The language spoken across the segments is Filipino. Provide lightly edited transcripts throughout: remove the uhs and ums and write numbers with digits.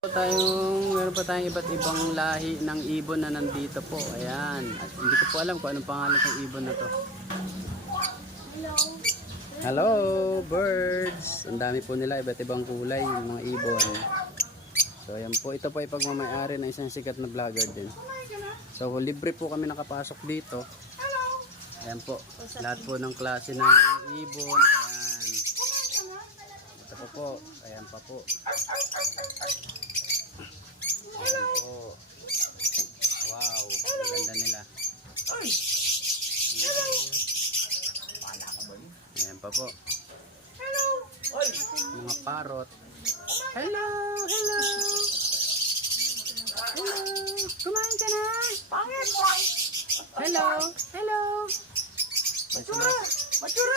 Meron pa tayong iba't ibang lahi ng ibon na nandito po. Ayan. At hindi ko po alam kung anong pangalan ng ibon na to. Hello, birds. Ang dami po nila, iba't ibang kulay, yung mga ibon. So ayan po, ito po ay pagmamayari ng isang sikat na vlogger din. So libre po kami nakapasok dito. Ayan po, lahat po ng klase ng ibon. Ayan. Ito po, ayan pa po. Ayan po. Wow, ang ganda nila. Ayan pa po. Mga parrot. Hello, hello. Hello, kumain ka na? Hello, hello.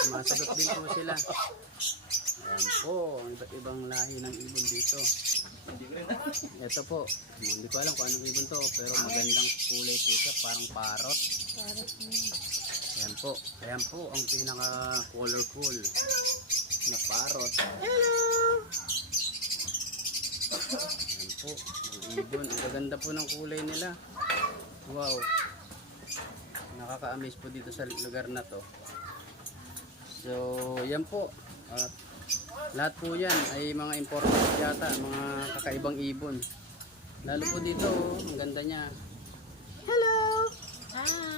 Sumasagot din po sila. Ayan po, ang iba't ibang lahi ng ibon dito. Ito po, hindi ko alam kung anong ibon to, pero magandang kulay po siya, parang parrot. Ayan po ang pinaka colorful na parrot. Hello! Ayan po, ang ibon, ang gaganda po ng kulay nila. Wow! Nakaka-amaze po dito sa lugar na to. So, yan po. At lahat po yan ay mga important yata, mga kakaibang ibon. Lalo po dito, ang ganda niya. Hello! Hi!